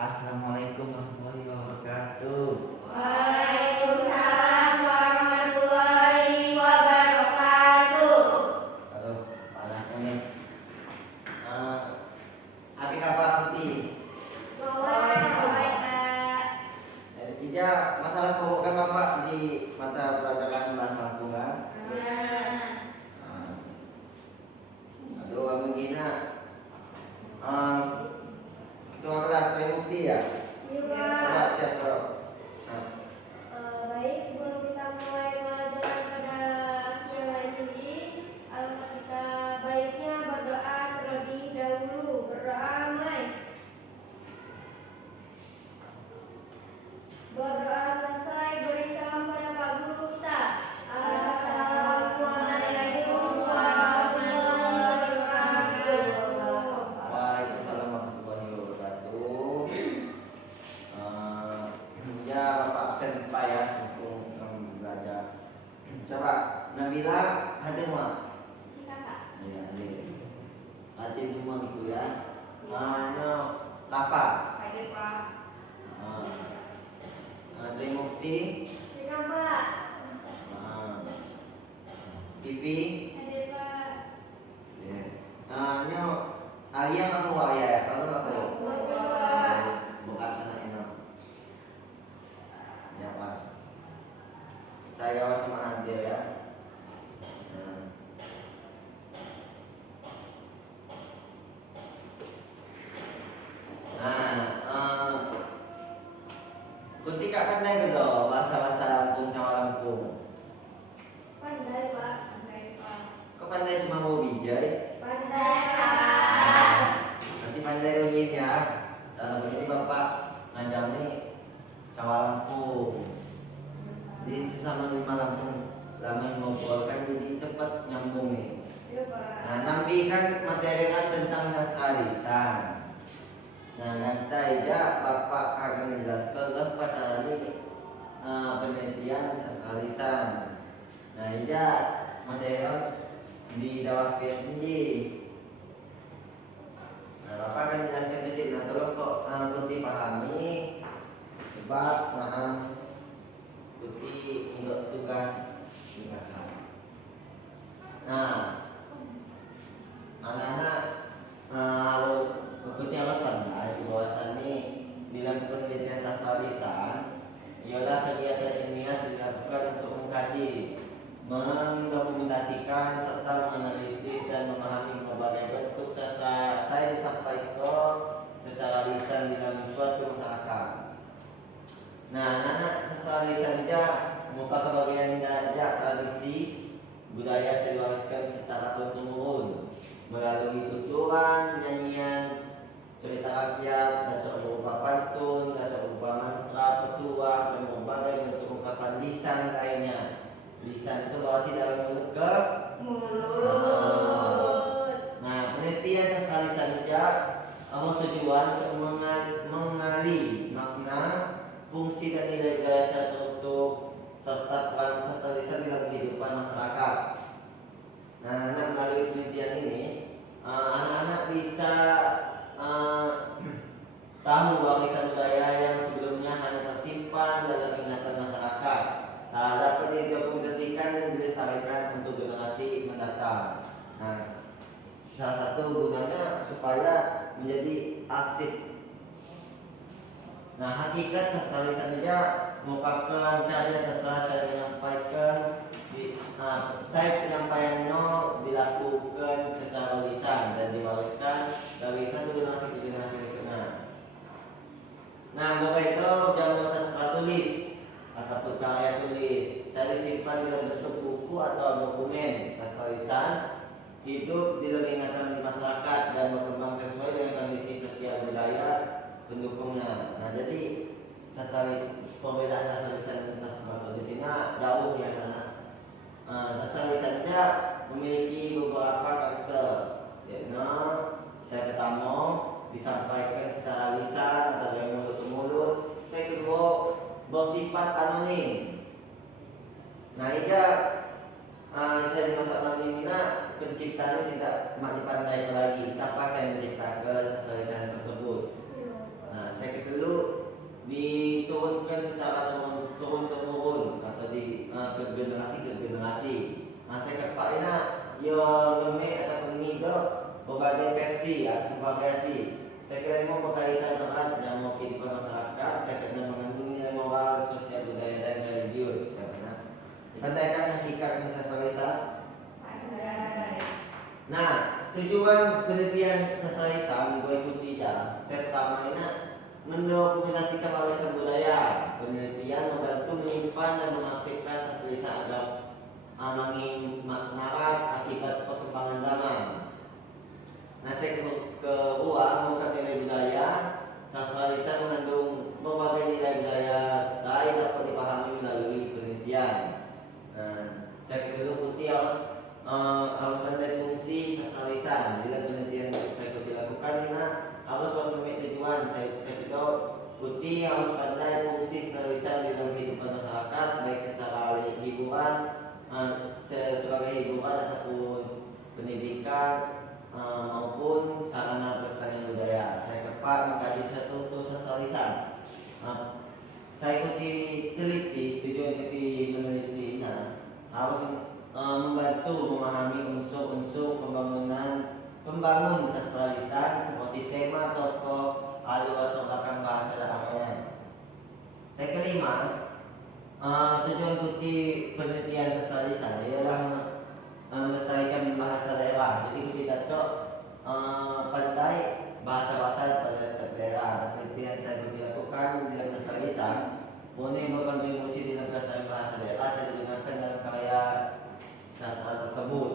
Assalamualaikum warahmatullahi wabarakatuh. Waalaikumsalam warahmatullahi wabarakatuh. Aduh, panas ini. Adik apa putih? Baik, Pak. Ija, masalah pokok kan Bapak di mata pelajaran bahasa lingkungan. Aduh, mungkin ketua kelas bukti ya? Iya, Coba Pak. siap bro. Baik, sebelum kita mulai pelajaran pada siang hari ini, alangkah kita baiknya berdoa terlebih dahulu. Berdoa mulai. Berdoa selesai, beri salam pada Pak Guru kita. Assalamualaikum warahmatullahi wabarakatuh. Waalaikumsalam warahmatullahi wabarakatuh. Ya Bapak absen Pak ya untuk belajar. Coba Nabila hadir mah. Si kakak. Ya, hadir semua gitu ya. Hanya apa? Hadir, Pak. Trimukti, Si kakak. TV, Hadir, Pak. ya. Hanya Alia aku ya, kalau aku. Bukan sana ini. Ya Pak. Saya sama hadir ya. Ketika pandai itu bahasa-bahasa Lampung sama Lampung. Pandai, Pak. Pandai, Pak. Kok pandai cuma mau bijai? Pandai, Pak. Nanti pandai begini ya. Begini Bapak ngajar nih Jawa Lampung. Di sesama lima Lampung lama ngobrol kan jadi cepat nyambung nih. Iya, Pak. Nah, nanti kan materi kan tentang sastra lisan. Nah, nanti aja Bapak akan menjelaskan apa caranya penelitian sastra lisan. Nah, aja materi di dawaskan sendiri. Nah, Bapak akan menjelaskan sedikit. Nah, tolong kok Putih pahami sebab Putih untuk tugas di belakang. Nah, anak-anak Putih harus pandai bahwasannya dalam penelitian sastra lisan ialah kegiatan ilmiah yang dilakukan untuk mengkaji, mendokumentasikan serta menganalisis dan memahami berbagai bentuk sastra saya disampaikan secara lisan dalam suatu masyarakat. Nah, anak-anak sastra lisan saja merupakan bagian dari tradisi budaya yang diwariskan secara turun-temurun melalui tuturan, nyanyian, cerita rakyat, dasar berupa pantun, dasar berupa mantra, petuah, dan berbagai bentuk ungkapan lisan lainnya. Lisan itu berarti dalam mulut ke mulut. Nah, penelitian sastra lisan saja tujuan untuk mengenali makna, fungsi dan nilai-nilai tertentu serta peran sastra lisan dalam kehidupan masyarakat. Nah, melalui penelitian ini anak-anak bisa tahu warisan budaya yang sebelumnya hanya tersimpan dalam ingatan masyarakat. Nah, dapat didokumentasikan dan dilestarikan untuk generasi mendatang. Nah, salah satu gunanya supaya menjadi arsip. Nah, hakikat sastra lisan saja merupakan karya sastra saya menyampaikan saya penyampaiannya dilakukan secara lisan dan diwariskan dari satu generasi ke generasi berikutnya. Nah, Bapak itu jalur sastra tulis ataupun karya tulis saya disimpan dalam bentuk buku atau dokumen sastra lisan hidup di dalam ingatan di masyarakat dan berkembang sesuai dengan kondisi sosial budaya pendukungnya. Nah, jadi perbedaan sastra lisan dan sastra tulis ini jauh ya karena sastra lisan saja memiliki beberapa karakter. Yaitu saya pertama disampaikan secara lisan atau dari mulut ke mulut. Saya kedua bersifat anonim. Nah, ia saya di masa anonim ini penciptanya tidak cuma dipandai lagi siapa saya menciptakan sastra lisan tersebut. variasi. Saya kira ini berkaitan erat dengan kehidupan masyarakat. Saya kira mengandung nilai moral, sosial, budaya, dan religius. Karena dipandaikan hakikat sastra lisan. Nah, tujuan penelitian sastra lisan gue ikuti ya. Saya pertama ini mendokumentasikan warisan budaya. Penelitian membantu menyimpan dan mengarsipkan sastra lisan agar mengarah akibat perkembangan zaman. Nah, saya kedua mengungkap nilai budaya. Sastra lisan mengandung berbagai nilai budaya saya dapat dipahami melalui penelitian. Nah, saya kedua putih harus pandai fungsi sastra lisan. Bila penelitian saya dilakukan ini harus memenuhi tujuan. Saya kedua putih harus pandai fungsi sastra lisan dalam kehidupan masyarakat, baik secara hiburan, sebagai hiburan ataupun pendidikan, maupun sarana pelestarian budaya. Saya tepat mengkaji satu sastra lisan. Saya ikuti teliti, tujuan ikuti meneliti harus membantu memahami unsur-unsur pembangun sastra lisan seperti tema, tokoh, alur atau belakang bahasa daerahnya. Saya kelima, tujuan ikuti penelitian sastra lisan ialah melestarikan bahasa daerah. Jadi kita pandai bahasa-bahasa pada setiap daerah. Penelitian saya dilakukan dalam sastra lisan boleh berkontribusi dalam pelestarian bahasa daerah saya digunakan dalam karya sastra tersebut.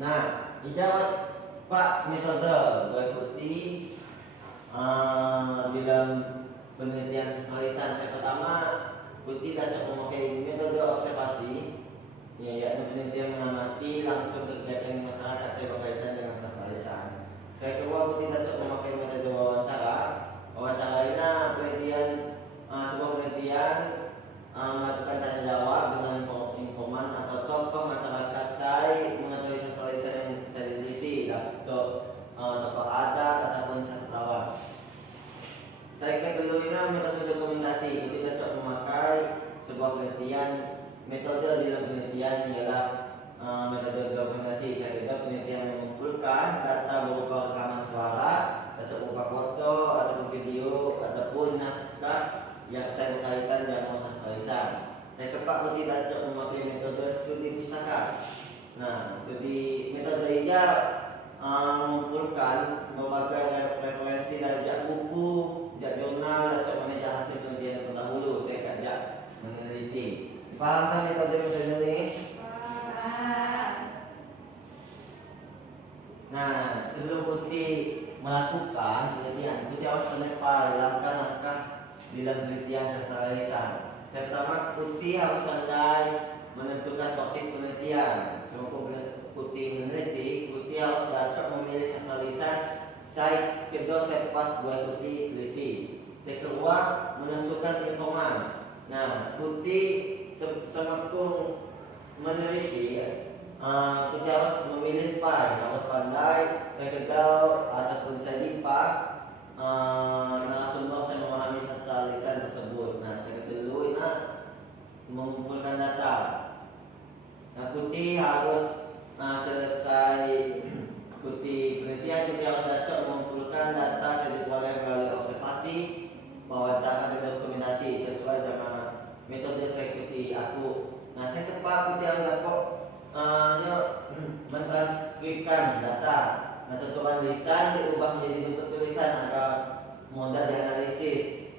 Nah, dijawab Pak metode gue ikuti dalam penelitian sastra lisan. Saya pertama ikuti dan memakai metode observasi, yaitu penelitian mengamati langsung kegiatan masyarakat saya berkaitan dengan sastra lisan. Saya kedua ikuti dan memakai metode wawancara. Wawancara ini penelitian sebuah penelitian melakukan tanya jawab dengan informan atau tokoh masyarakat saya mengetahui sastra lisan yang saya teliti, atau tokoh adat ataupun sastrawan. Saya kedua ini metode dokumentasi. Kita coba memakai sebuah penelitian. Metode dalam penelitian ialah metode dokumentasi. Saya kira penelitian mengumpulkan data berupa rekaman suara, atau berupa foto ataupun video ataupun naskah yang saya berkaitan dengan sastra lisan. Saya tepat tidak cocok memakai metode studi pustaka. Nah, studi metode ini mengumpulkan berbagai referensi dari buku, jurnal, atau manajer hasil penelitian terdahulu. Saya ajak meneliti. Pahamkan metode ini? Nah, sebelum Putih melakukan penelitian, Putih harus menepa langkah-langkah dalam penelitian sastra lisan. Yang pertama, Putih harus pandai menentukan topik penelitian. Sebelum Putih meneliti, Putih harus belajar memilih sastra lisan. Saya kedua saya pas buat Putih teliti. Saya kedua menentukan informan. Nah, Putih semakin meneliti, kita harus memilih harus pandai. Saya kedua ataupun saya lipat narasumber saya memahami sastra lisan tersebut. Nah, saya kedua mengumpulkan data. Nah, Putih harus selesai ikuti penelitian, kita harus cocok mengumpulkan data saya diperoleh melalui observasi, wawancara dan dokumentasi sesuai dengan metode saya ikuti aku. Nah, saya tepat Putih harus dapat mentranskripsi data. Nah, tutupan lisan diubah menjadi bentuk tulisan agar mudah dianalisis.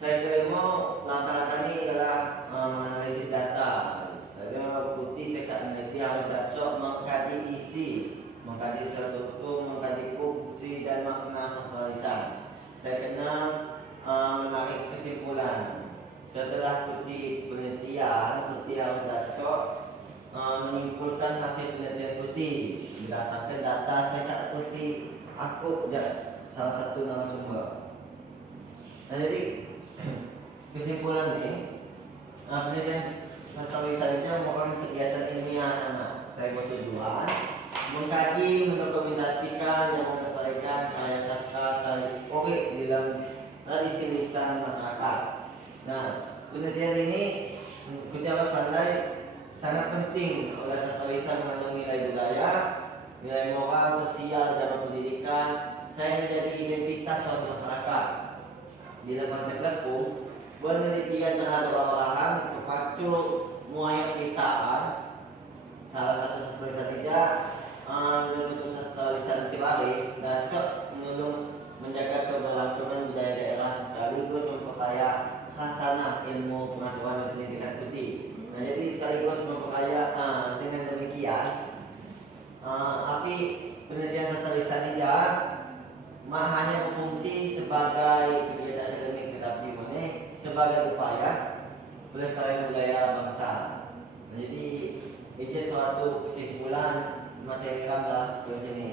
Saya terima langkah-langkah ini adalah menganalisis data. Saya Putih saya tak meneliti harus cocok mengkaji isi, mengkaji struktur, mengkaji fungsi dan makna sastra lisan. Saya kena menarik kesimpulan. Setelah Putih penelitian, Putih harus cocok menyimpulkan hasil penelitian Putih berdasarkan data saya tak Putih aku salah satu narasumber. Nah, jadi kesimpulan ini penelitian sastra lisan itu merupakan kegiatan ilmiah anak. Saya bertujuan mengkaji, mendokumentasikan dan melestarikan karya sastra saya korek dalam tradisi lisan masyarakat. Nah, penelitian ini kita harus pandai sangat penting oleh sastra lisan mengandung nilai budaya, nilai moral, sosial, dan pendidikan, saya menjadi identitas suatu masyarakat. Di dalam konteks penelitian terhadap olahan terpacu muayat lisan, salah satu sastra lisan bentuk sastra lisan Sibari, dacok menulung menjaga keberlangsungan budaya daerah sekaligus memperkaya khasanah ilmu pengetahuan dan pendidikan putih. Nah, jadi sekaligus memperkaya dengan demikian api penelitian sastra lisan ini hanya berfungsi sebagai kegiatan akademik, tetapi sebagai upaya pelestarian budaya bangsa. Nah, jadi itu suatu kesimpulan materi kami di sini.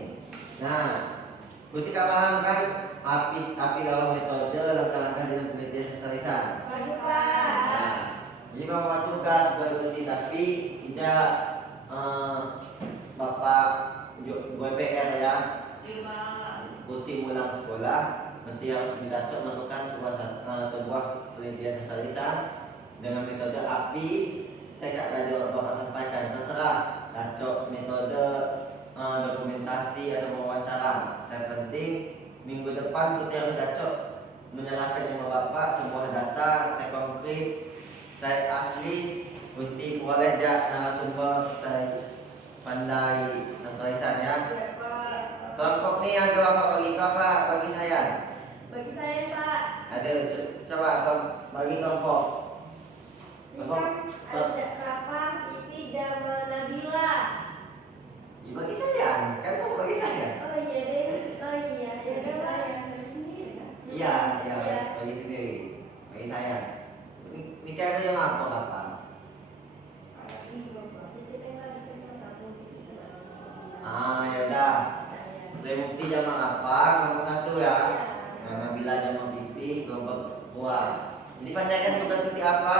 Nah, ketika paham kan api dalam metode langkah-langkah dalam penelitian sastra lisan. Nah, jadi bahwa tugas berikut tapi tidak Bapak WPR ya. Putih ulang sekolah nanti harus didacok melakukan sebuah penelitian sastra lisan dengan metode api. Saya tidak ada Bapak sampaikan, terserah dacok metode dokumentasi atau wawancara. Saya penting minggu depan kita harus dacok menyerahkan sama Bapak sebuah data saya konkret, saya asli, Putih boleh jak narasumber saya pandai sastra lisan ya. Kelompok ni ada Bapak bagi Bapak bagi saya. Bagi saya Pak. Ada coba bagi kelompok. Ada Rafa, Iti, Jamal, Nabila. Bagi saya, kan kamu bagi saya. Oh iya deh, oh iya, ya udah Pak. Iya, bagi sendiri, bagi saya. Ini kayaknya yang apa? Ya udah. Saya bukti jamaah apa? Kelompok satu ya. Nabila jamaah pipi, kelompok buah. Ini panjangkan tugas seperti apa?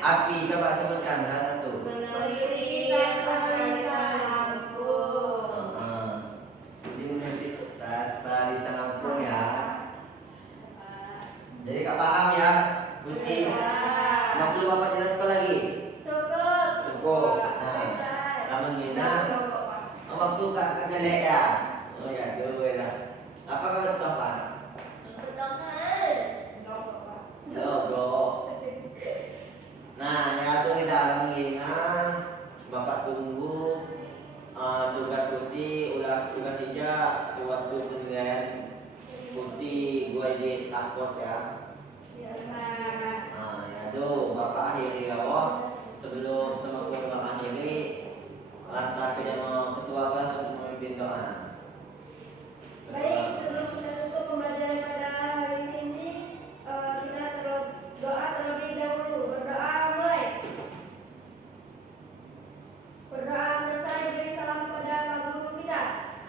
Api, coba sebutkan satu. Meneliti sastra lisan Lampung. Ini meneliti sastra lisan Lampung ya. Jadi Kak paham ya? Putih. Mau perlu Bapak jelaskan lagi? Cukup. Nah, kamu gina. Waktu Kak gelek ya. Oh ya, dulu ya. Apa kalau Bapak? Bro. Nah, yang itu kita mengingat Bapak tunggu tugas putih, ulah tugas saja sewaktu penilaian putih gue di takut ya. Nah, ya tuh Bapak akhiri awal sebelum semakin Bapak akhiri langsung kita mau ketua kelas untuk memimpin doa. Baik, sebelum kita tutup pembelajaran pada hari ini, kita doa terlebih dahulu. Berdoa mulai. Berdoa selesai, beri salam kepada Pak Guru kita.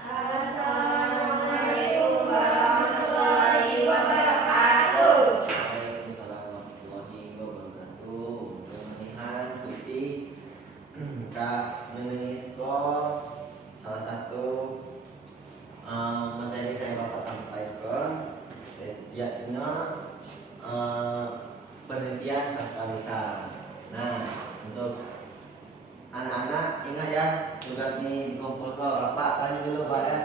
Assalamualaikum warahmatullahi wabarakatuh. Waalaikumsalam warahmatullahi wabarakatuh. Mudah-mudahan putih Kak menuliskan salah satu materi saya Bapak sampaikan, yaitu penelitian sastra lisan. Nah, untuk anak-anak ingat ya tugas ini dikumpul ke Bapak tanya dulu Pak ya.